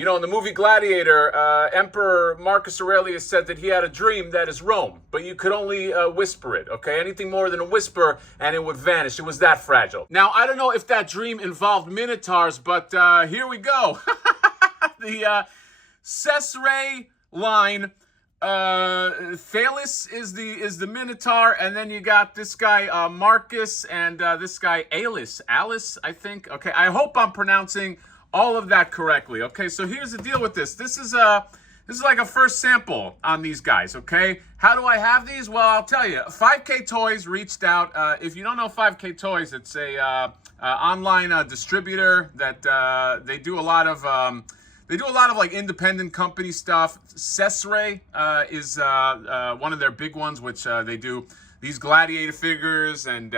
You know, in the movie Gladiator, Emperor Marcus Aurelius said that he had a dream that is Rome, but you could only whisper it, okay? Anything more than a whisper and it would vanish. It was that fragile. Now, I don't know if that dream involved Minotaurs, but here we go. The Xesray line, Thalis is the Minotaur, and then you got this guy Marcus and this guy AULUS, I think. Okay, I hope I'm pronouncing all of that correctly. Okay, so here's the deal with this. This is like a first sample on these guys. Okay, how do I have these? Well, I'll tell you. 5K Toys reached out. If you don't know 5K Toys, it's a online distributor that they do a lot of. They do a lot of like independent company stuff. Xesray is one of their big ones, which they do these Gladiator figures, and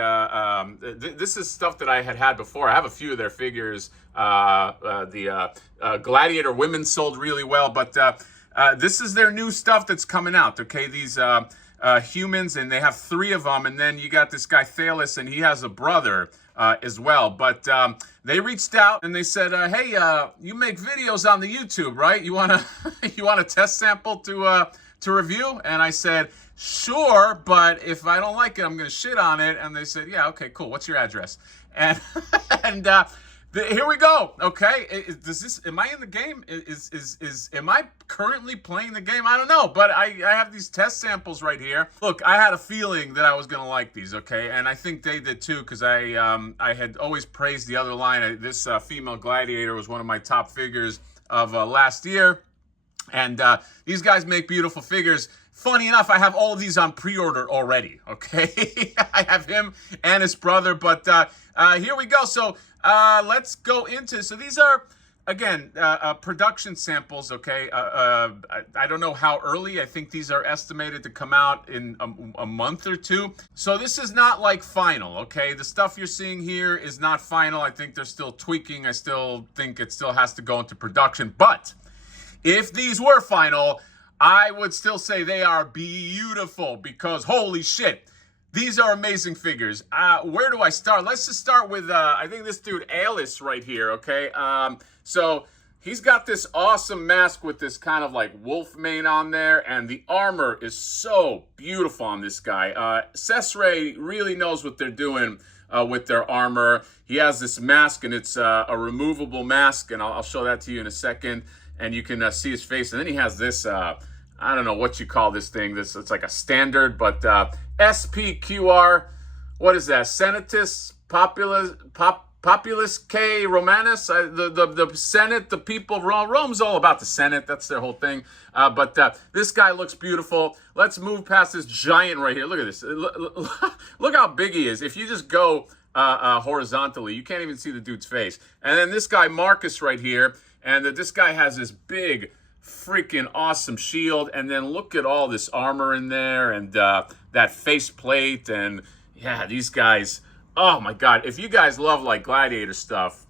this is stuff that I had before. I have a few of their figures. The Gladiator women sold really well, but this is their new stuff that's coming out. Okay, these humans, and they have 3 of them, and then you got this guy Thalis, and he has a brother as well. But they reached out and they said, "Hey, you make videos on the YouTube, right? You wanna you want a test sample to review?" And I said, "Sure, but if I don't like it, I'm gonna shit on it." And they said, "Yeah, okay, cool. What's your address?" And and here we go. Okay, am I in the game? Am I currently playing the game? I don't know, but I have these test samples right here. Look, I had a feeling that I was gonna like these. Okay, and I think they did too, because I had always praised the other line. This female Gladiator was one of my top figures of last year, and these guys make beautiful figures. Funny enough, I have all of these on pre-order already. Okay, I have him and his brother, but here we go. So let's go into. So these are, again, production samples. Okay, I don't know how early. I think these are estimated to come out in a month or 2. So this is not like final. Okay, the stuff you're seeing here is not final. I think they're still tweaking. I still think it still has to go into production. But if these were final, I would still say they are beautiful, because holy shit, these are amazing figures. Where do I start? Let's just start with, I think this dude, AULUS, right here, okay? So he's got this awesome mask with this kind of like wolf mane on there, and the armor is so beautiful on this guy. Xesray really knows what they're doing with their armor. He has this mask, and it's a removable mask, and I'll show that to you in a second, and you can see his face. And then he has this, I don't know what you call this thing. It's like a standard, but SPQR, what is that? Senatus Populus K Romanus, the Senate, the people. Rome's all about the Senate. That's their whole thing. But this guy looks beautiful. Let's move past this giant right here. Look at this. Look how big he is. If you just go horizontally, you can't even see the dude's face. And then this guy Marcus right here, and this guy has this big, freaking awesome shield, and then look at all this armor in there, and that faceplate, and yeah, these guys. Oh my God! If you guys love like Gladiator stuff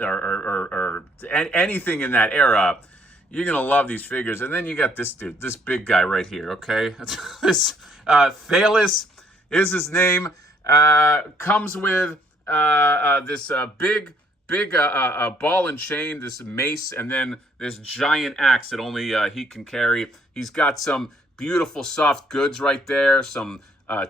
or anything in that era, you're gonna love these figures. And then you got this dude, this big guy right here. Okay, this Thalis is his name. Comes with this big ball and chain, this mace, and then this giant axe that only he can carry. He's got some beautiful soft goods right there, some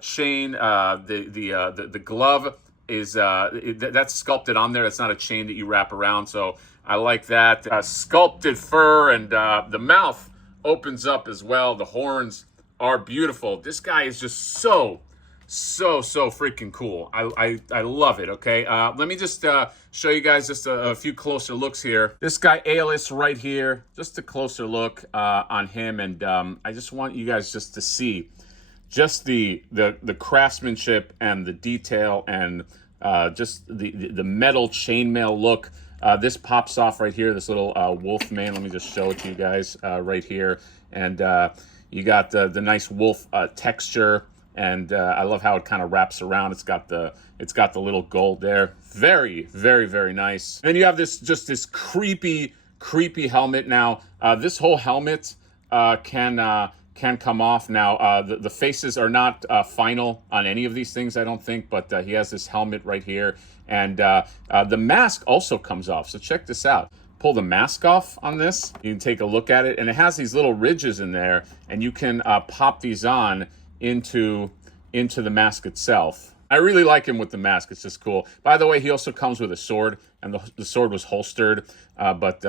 chain. The glove is that's sculpted on there. It's not a chain that you wrap around, so I like that. Sculpted fur, and the mouth opens up as well. The horns are beautiful. This guy is just so freaking cool. I love it. Okay, let me just show you guys just a few closer looks here. This guy AULUS right here, just a closer look on him, and I just want you guys just to see just the craftsmanship and the detail, and just the metal chainmail look. This pops off right here, this little wolf mane. Let me just show it to you guys right here, and you got the nice wolf texture. And I love how it kind of wraps around. It's got the little gold there. Very, very, very nice. And you have this creepy helmet now. This whole helmet can come off now. The faces are not final on any of these things, I don't think. But he has this helmet right here, and the mask also comes off. So check this out. pull the mask off on this, you can take a look at it, and it has these little ridges in there, and you can pop these on into the mask itself. I really like him with the mask. It's just cool. By the way, he also comes with a sword, and the sword was holstered, but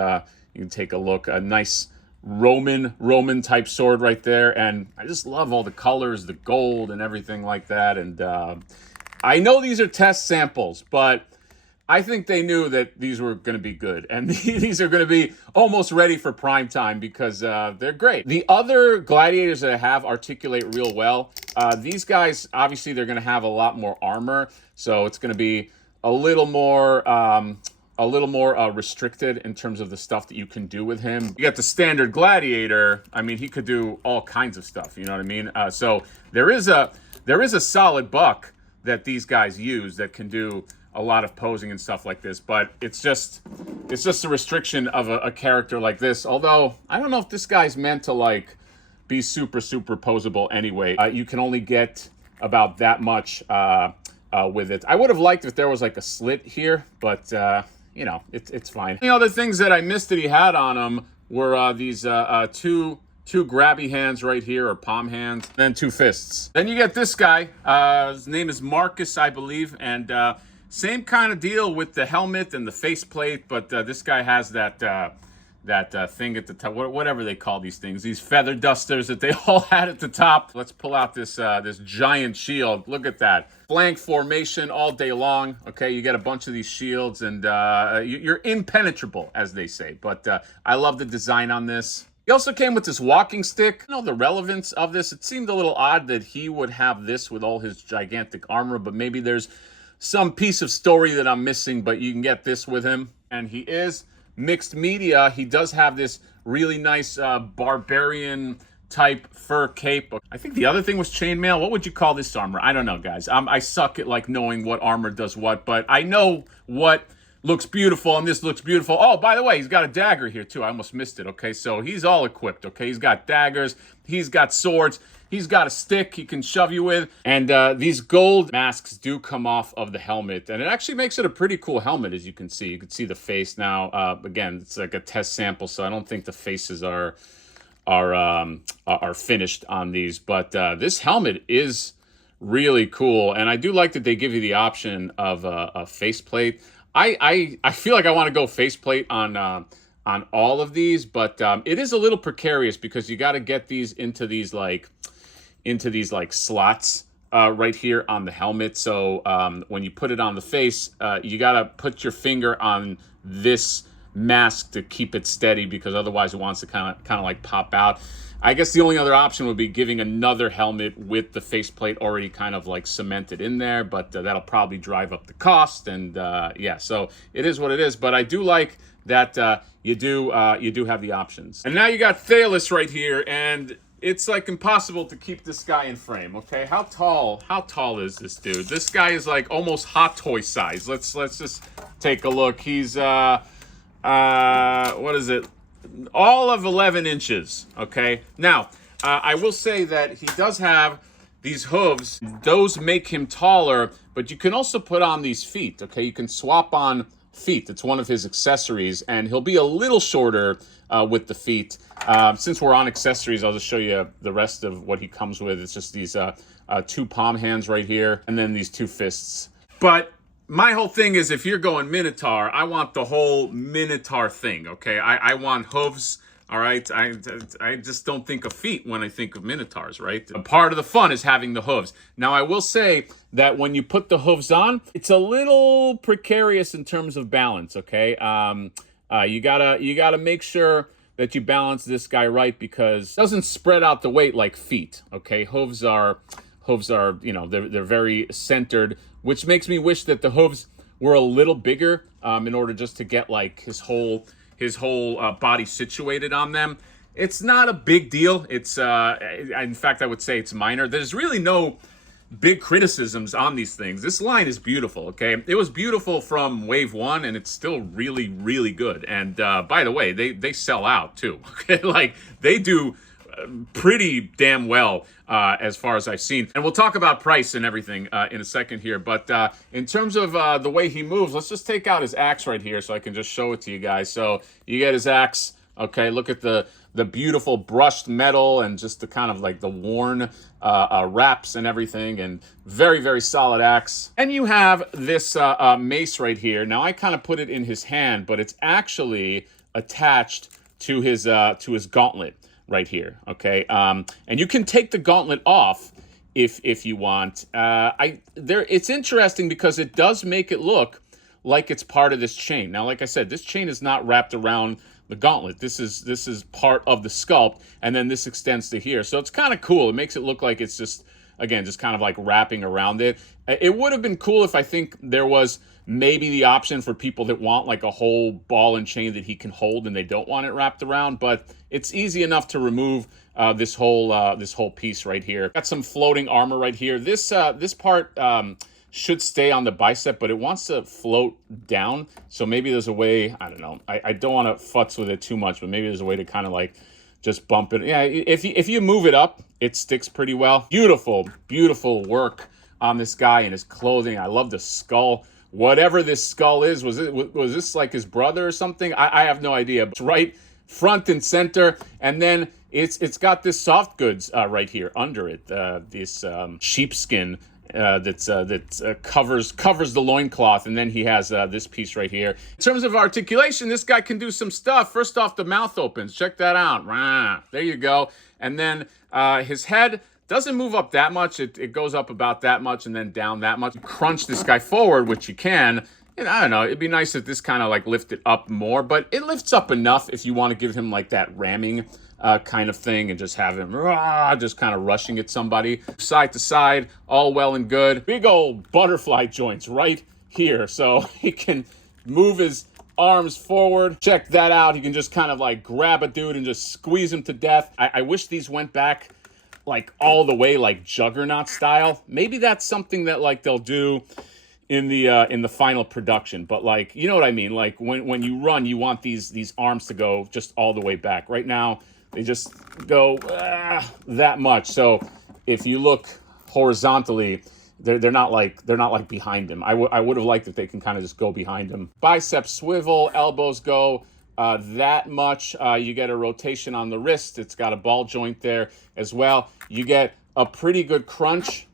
you can take a look. A nice Roman type sword right there, and I just love all the colors, the gold and everything like that. And I know these are test samples, but I think they knew that these were going to be good, and these are going to be almost ready for prime time because they're great. The other gladiators that I have articulate real well. These guys, obviously, they're going to have a lot more armor, so it's going to be a little more restricted in terms of the stuff that you can do with him. You got the standard gladiator. I mean, he could do all kinds of stuff. You know what I mean? So there is a solid buck that these guys use that can do a lot of posing and stuff like this, but it's just a restriction of a character like this. Although I don't know if this guy's meant to like be super posable anyway. You can only get about that much with it. I would have liked if there was like a slit here, but you know, it's fine. The other things that I missed that he had on him were these two grabby hands right here, or palm hands, then two fists. Then you get this guy. His name is Marcus, I believe, and same kind of deal with the helmet and the faceplate, but this guy has that thing at the top, whatever they call these things, these feather dusters that they all had at the top. Let's pull out this this giant shield. Look at that. Flank formation all day long. Okay, you get a bunch of these shields, and you're impenetrable, as they say. But I love the design on this. He also came with this walking stick. I don't know the relevance of this. It seemed a little odd that he would have this with all his gigantic armor, but maybe there's some piece of story that I'm missing, but you can get this with him. And he is mixed media. He does have this really nice barbarian type fur cape. I think the other thing was chainmail. What would you call this armor? I don't know, guys. I suck at like knowing what armor does what, but I know what looks beautiful, and this looks beautiful. Oh, by the way, he's got a dagger here too. I almost missed it. Okay, so he's all equipped. Okay, he's got daggers, he's got swords, he's got a stick he can shove you with, and these gold masks do come off of the helmet, and it actually makes it a pretty cool helmet, as you can see. You can see the face now. Again, it's like a test sample, so I don't think the faces are finished on these, but this helmet is really cool, and I do like that they give you the option of a faceplate. I feel like I want to go faceplate on all of these, but it is a little precarious because you got to get these into these like slots right here on the helmet. So when you put it on the face, you got to put your finger on this mask to keep it steady, because otherwise it wants to kind of like pop out. I guess the only other option would be giving another helmet with the faceplate already kind of like cemented in there, but that'll probably drive up the cost. And yeah, so it is what it is. But I do like that you do have the options. And now you got Thalis right here, and it's like impossible to keep this guy in frame. Okay, how tall is this dude? This guy is like almost Hot Toy size. Let's just take a look. He's what is it? All of 11 inches, okay? Now, I will say that he does have these hooves. Those make him taller, but you can also put on these feet, okay? You can swap on feet. It's one of his accessories, and he'll be a little shorter with the feet. Since we're on accessories, I'll just show you the rest of what he comes with. It's just these two palm hands right here, and then these two fists. But my whole thing is, if you're going Minotaur, I want the whole Minotaur thing, okay? I want hooves, all right? I just don't think of feet when I think of Minotaurs, right? A part of the fun is having the hooves. Now, I will say that when you put the hooves on, it's a little precarious in terms of balance, okay? You gotta make sure that you balance this guy right, because it doesn't spread out the weight like feet, okay? Hooves are, you know, they're very centered, which makes me wish that the hooves were a little bigger in order just to get like his whole body situated on them. It's not a big deal. It's in fact, I would say it's minor. There's really no big criticisms on these things. This line is beautiful, okay? It was beautiful from wave one, and it's still really, really good. And by the way, they sell out too, okay? Like, they do pretty damn well as far as I've seen. And we'll talk about price and everything in a second here. But in terms of the way he moves, let's just take out his axe right here so I can just show it to you guys. So you get his axe. Okay, look at the beautiful brushed metal and just the kind of like the worn wraps and everything, and very, very solid axe. And you have this mace right here. Now I kind of put it in his hand, but it's actually attached to his gauntlet right here. Okay, and you can take the gauntlet off if you want. It's interesting because it does make it look like it's part of this chain. Now, like I said, this chain is not wrapped around the gauntlet. This is part of the sculpt, and then this extends to here. So it's kind of cool. It makes it look like it's just, again, just kind of like wrapping around it. It would have been cool if I think there was maybe the option for people that want like a whole ball and chain that he can hold and they don't want it wrapped around, but it's easy enough to remove this whole piece right here. Got some floating armor right here. This part should stay on the bicep, but it wants to float down. So maybe there's a way, I don't know. I don't want to futz with it too much, but maybe there's a way to kind of like just bump it. Yeah, if you move it up, it sticks pretty well. Beautiful, beautiful work on this guy and his clothing. I love the skull. Whatever this skull is, was this like his brother or something? I have no idea. But it's right front and center, and then it's got this soft goods right here under it. This sheepskin that covers the loincloth, and then he has this piece right here. In terms of articulation, this guy can do some stuff. First off, the mouth opens. Check that out. There you go. And then his head doesn't move up that much. It goes up about that much and then down that much. Crunch this guy forward, which you can. And I don't know, it'd be nice if this kind of like lifted up more, but it lifts up enough if you want to give him like that ramming kind of thing and just have him just kind of rushing at somebody. Side to side, all well and good. Big old butterfly joints right here. So he can move his arms forward. Check that out. He can just kind of like grab a dude and just squeeze him to death. I wish these went back like all the way like Juggernaut style. Maybe that's something that like they'll do in the final production, but like, you know what I mean? Like when you run, you want these arms to go just all the way back. Right now, they just go that much. So if you look horizontally, they're not like behind him. I would have liked if they can kind of just go behind him. Biceps swivel, elbows go that much. You get a rotation on the wrist. It's got a ball joint there as well. You get a pretty good crunch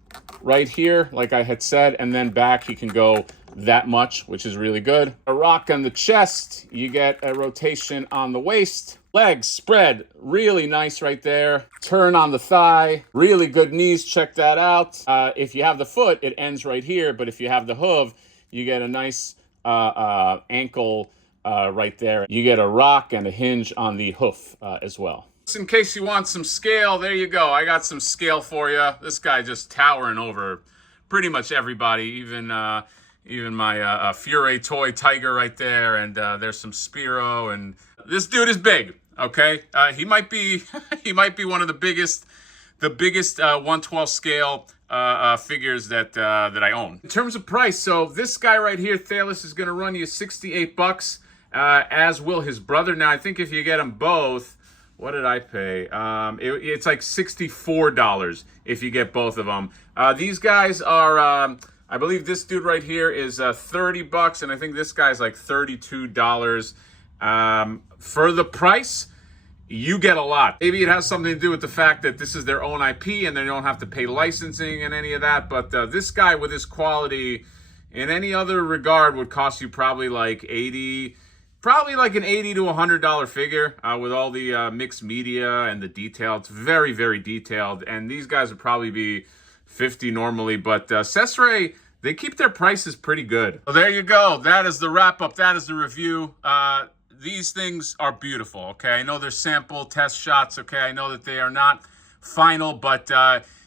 right here, like I had said, and then back you can go that much, which is really good. A rock on the chest, you get a rotation on the waist. Legs spread, really nice right there. Turn on the thigh, really good knees, check that out. If you have the foot, it ends right here, but if you have the hoof, you get a nice ankle right there. You get a rock and a hinge on the hoof as well. In case you want some scale, there you go. I got some scale for you. This guy just towering over pretty much everybody, even my Fury toy tiger right there, and there's some Spiro, and this dude is big. Okay, he might be one of the biggest 1/12 scale figures that I own. In terms of price, so this guy right here, Thalis, is going to run you $68, as will his brother. Now I think if you get them both, what did I pay? It's like $64 if you get both of them. These guys are, I believe this dude right here is $30, and I think this guy's like $32. For the price, you get a lot. Maybe it has something to do with the fact that this is their own IP and they don't have to pay licensing and any of that. But this guy with his quality, in any other regard, would cost you probably like an $80 to $100 figure with all the mixed media and the detail. It's very, very detailed, and these guys would probably be $50 normally. But Xesray, they keep their prices pretty good. So there you go. That is the wrap up. That is the review. These things are beautiful. Okay, I know they're sample test shots. Okay, I know that they are not final, but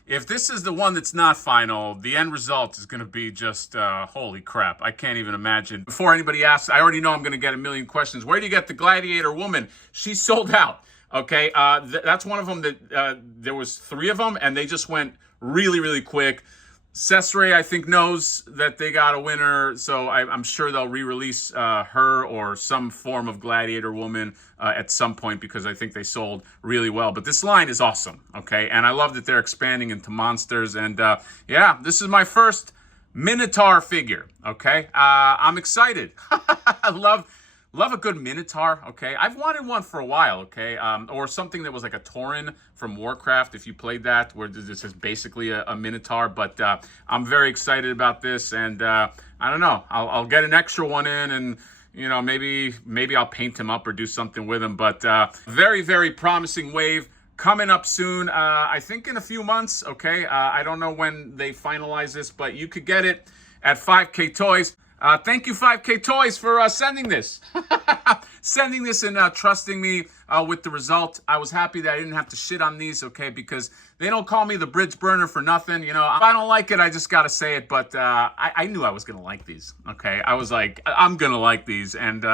if this is the one that's not final, the end result is going to be just, holy crap. I can't even imagine. Before anybody asks, I already know I'm going to get a million questions. Where do you get the Gladiator woman? She sold out, okay? That's one of them that there was 3 of them, and they just went really, really quick. Xesray, I think, knows that they got a winner, so I'm sure they'll re-release her or some form of Gladiator woman at some point, because I think they sold really well. But this line is awesome, okay? And I love that they're expanding into monsters. And yeah, this is my first Minotaur figure, okay? I'm excited. I love a good Minotaur, okay? I've wanted one for a while, okay? Or something that was like a Tauren from Warcraft, if you played that, where this is basically a Minotaur. But I'm very excited about this, and I don't know. I'll get an extra one in, and you know, maybe I'll paint him up or do something with him. But very, very promising wave coming up soon. I think in a few months, okay? I don't know when they finalize this, but you could get it at 5K Toys. Thank you, 5K Toys, for sending this. Sending this and trusting me with the result. I was happy that I didn't have to shit on these, okay, because they don't call me the bridge burner for nothing. You know, if I don't like it, I just got to say it. But I knew I was going to like these, okay? I was like, I'm going to like these. And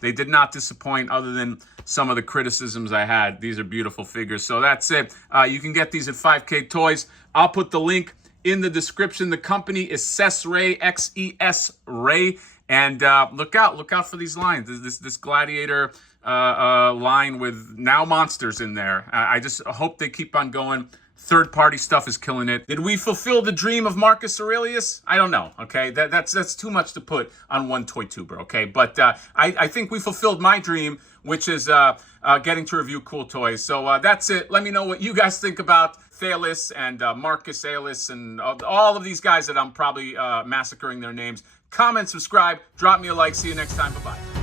they did not disappoint, other than some of the criticisms I had. These are beautiful figures. So that's it. You can get these at 5K Toys. I'll put the link in the description. The company is Xesray, Xesray, and look out for these lines. This Gladiator line with now monsters in there. I just hope they keep on going. Third-party stuff is killing it. Did we fulfill the dream of Marcus Aurelius? I don't know, okay? That's too much to put on one toy tuber, okay? But I think we fulfilled my dream, which is getting to review cool toys. So that's it. Let me know what you guys think about Thalis and Marcus Aurelius and all of these guys that I'm probably massacring their names. Comment, subscribe, drop me a like. See you next time. Bye-bye.